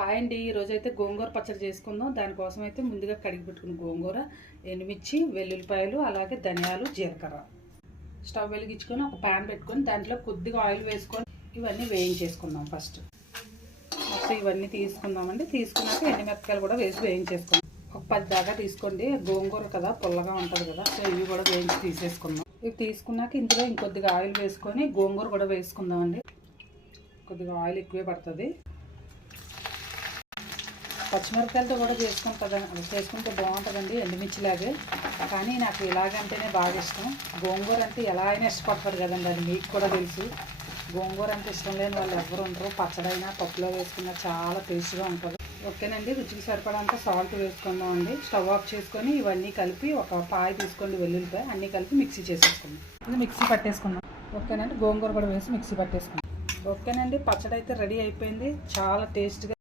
Hi అండి, ఈరోజైతే గోంగూర పచ్చడి చేసుకుందాం. దానికోసం అయితే ముందుగా కడిగి పెట్టుకున్న గోంగూర, ఎండుమిర్చి, వెల్లుల్లిపాయలు, అలాగే ధనియాలు, జీలకర్ర. స్టవ్ వెలిగించుకొని ఒక ప్యాన్ పెట్టుకొని దాంట్లో కొద్దిగా ఆయిల్ వేసుకొని ఇవన్నీ వేయించేసుకుందాం. ఫస్ట్ మొత్తం ఇవన్నీ తీసుకుందామండి. తీసుకున్నాక ఎండుమిరపకాయలు కూడా వేసి వేయించేసుకుందాం. ఒక 10 దాకా తీసుకోండి. గోంగూర కదా, పుల్లగా ఉంటుంది కదా, సో ఇవి కూడా వేయించి తీసేసుకుందాం. ఇవి తీసుకున్నాక ఇందులో ఇంకొద్దిగా ఆయిల్ వేసుకొని గోంగూర కూడా వేసుకుందామండి. కొద్దిగా ఆయిల్ ఎక్కువే పడుతుంది. పచ్చిమిరపకాయలతో కూడా చేసుకుంటే బాగుంటుందండి, ఎండుమిర్చిలాగే. కానీ నాకు ఇలాగంటేనే బాగా ఇష్టం. గోంగూర అంటే ఎలా అయినా ఇష్టపడతారు కదండి, అది మీకు కూడా తెలుసు. గోంగూర అంటే ఇష్టం లేని వాళ్ళు ఎవరు ఉండరు. పచ్చడైనా పప్పులో వేసుకున్నా చాలా టేస్ట్గా ఉంటుంది. ఓకేనండి, రుచికి సరిపడంత సాల్ట్ వేసుకుందామండి. స్టవ్ ఆఫ్ చేసుకొని ఇవన్నీ కలిపి ఒక పాయ తీసుకోండి, వెల్లుల్లిపాయ అన్నీ కలిపి మిక్సీ చేసేసుకుందాం. ఇది మిక్సీ పట్టేసుకుందాం. ఓకేనండి, గోంగూర కూడా వేసి మిక్సీ పట్టేసుకుందాం. ఓకేనండి, పచ్చడి అయితే రెడీ అయిపోయింది. చాలా టేస్ట్గా